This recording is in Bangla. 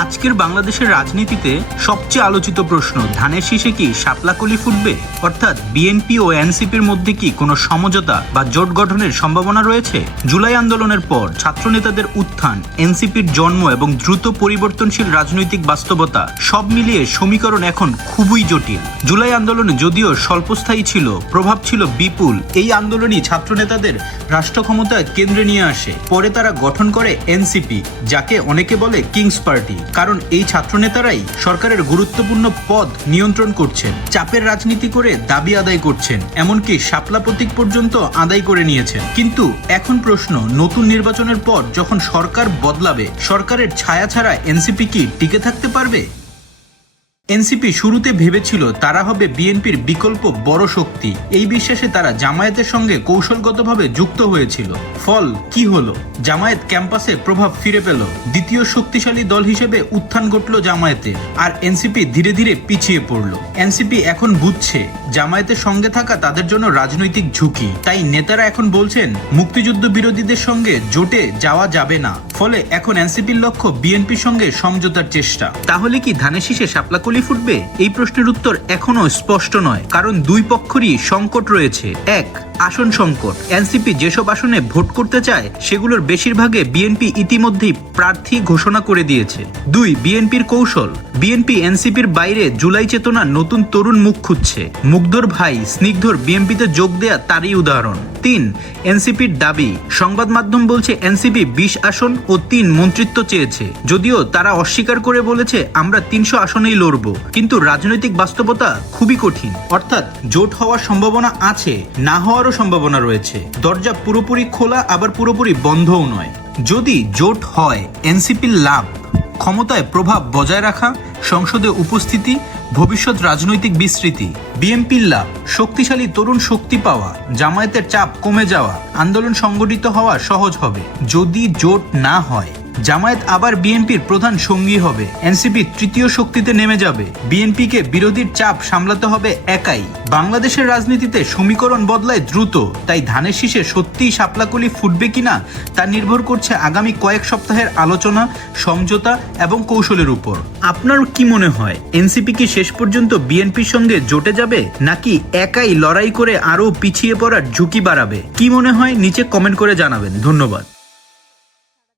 আজকের বাংলাদেশের রাজনীতিতে সবচেয়ে আলোচিত প্রশ্ন, ধানের শীষে কি শাপলা কলি ফুটবে? অর্থাৎ বিএনপি ও এনসিপির মধ্যে কি কোনো সমঝোতা বা জোট গঠনের সম্ভাবনা রয়েছে? জুলাই আন্দোলনের পর ছাত্রনেতাদের উত্থান, এনসিপির জন্ম এবং দ্রুত পরিবর্তনশীল রাজনৈতিক বাস্তবতা সব মিলিয়ে সমীকরণ এখন খুবই জটিল। জুলাই আন্দোলনে যদিও স্বল্পস্থায়ী ছিল, প্রভাব ছিল বিপুল। এই আন্দোলনই ছাত্রনেতাদের রাষ্ট্র ক্ষমতায় কেন্দ্রে নিয়ে আসে। পরে তারা গঠন করে এনসিপি, যাকে অনেকে বলে কিংস পার্টি, কারণ এই ছাত্রনেতারাই সরকারের গুরুত্বপূর্ণ পদ নিয়ন্ত্রণ করছেন, চাপের রাজনীতি করে দাবি আদায় করছেন, এমনকি শাপলা প্রতীক পর্যন্ত আদায় করে নিয়েছেন। কিন্তু এখন প্রশ্ন, নতুন নির্বাচনের পর যখন সরকার বদলাবে, সরকারের ছায়া ছাড়া এনসিপি কি টিকে থাকতে পারবে? এনসিপি শুরুতে ভেবেছিল তারা হবে বিএনপির বিকল্প বড় শক্তি। এই বিশ্বাসে তারা জামায়াতের সঙ্গে কৌশলগতভাবে যুক্ত হয়েছিল। ফল কি হলো? জামায়াত ক্যাম্পাসে প্রভাব ফিরে পেল, দ্বিতীয় শক্তিশালী দল হিসেবে উত্থান ঘটল জামায়াতে, আর এনসিপি ধীরে ধীরে পিছিয়ে পড়ল। এনসিপি এখন বুঝছে জামায়াতের সঙ্গে থাকা তাদের জন্য রাজনৈতিক ঝুঁকি। তাই নেতারা এখন বলছেন মুক্তিযুদ্ধ বিরোধীদের সঙ্গে জোটে যাওয়া যাবে না। ফলে এখন এনসিপির লক্ষ্য বিএনপির সঙ্গে সমঝোতার চেষ্টা। তাহলে কি ধানের শীষে শাপলা কলি ফুটবে? এই প্রশ্নের উত্তর এখনো স্পষ্ট নয়, কারণ দুই পক্ষেরই সংকট রয়েছে। এক, আসন সংকট। এনসিপি যেসব আসনে ভোট করতে চায় সেগুলোর বেশিরভাগে বিএনপি ইতিমধ্যেই প্রার্থী ঘোষণা করে দিয়েছে। দুই, বিএনপির কৌশল। বিএনপি এনসিপির বাইরে জুলাই চেতনা নতুন তরুণ মুখ খুঁজছে। মুগ্ধর ভাই স্নিগ্ধর বিএনপিতে যোগ দেয়া তারই উদাহরণ। তিন, এনসিপির দাবি। সংবাদ মাধ্যম বলছে এনসিপি 20 আসন ও 3 মন্ত্রিত্ব চেয়েছে, যদিও তারা অস্বীকার করে বলেছে আমরা 300 আসনেই লড়ব। কিন্তু রাজনৈতিক বাস্তবতা খুবই কঠিন, অর্থাৎ জোট হওয়ার সম্ভাবনা আছে, না হওয়ারও সম্ভাবনা রয়েছে। দরজা পুরোপুরি খোলা আবার পুরোপুরি বন্ধও নয়। যদি জোট হয়, এনসিপির লাভ ক্ষমতায় প্রভাব বজায় রাখা, সংসদে উপস্থিতি, ভবিষ্যৎ রাজনৈতিক বিস্তৃতি। বিএনপির লাভ শক্তিশালী তরুণ শক্তি পাওয়া, জামায়াতের চাপ কমে যাওয়া, আন্দোলন সংগঠিত হওয়া সহজ হবে। যদি জোট না হয়, জামায়াত আবার বিএনপির প্রধান সঙ্গী হবে, এনসিপি তৃতীয় শক্তিতে নেমে যাবে, বিএনপিকে বিরোধীর চাপ সামলাতে হবে একাই। বাংলাদেশের রাজনীতিতে সমীকরণ বদলায় দ্রুত, তাই ধানের শীষে সত্যিই শাপলাকলি ফুটবে কিনা তা নির্ভর করছে আগামী কয়েক সপ্তাহের আলোচনা, সমঝোতা এবং কৌশলের উপর। আপনার কি মনে হয়, এনসিপি কি শেষ পর্যন্ত বিএনপির সঙ্গে জোটে যাবে, নাকি একাই লড়াই করে আরও পিছিয়ে পড়ার ঝুঁকি বাড়াবে? কি মনে হয় নিচে কমেন্ট করে জানাবেন। ধন্যবাদ।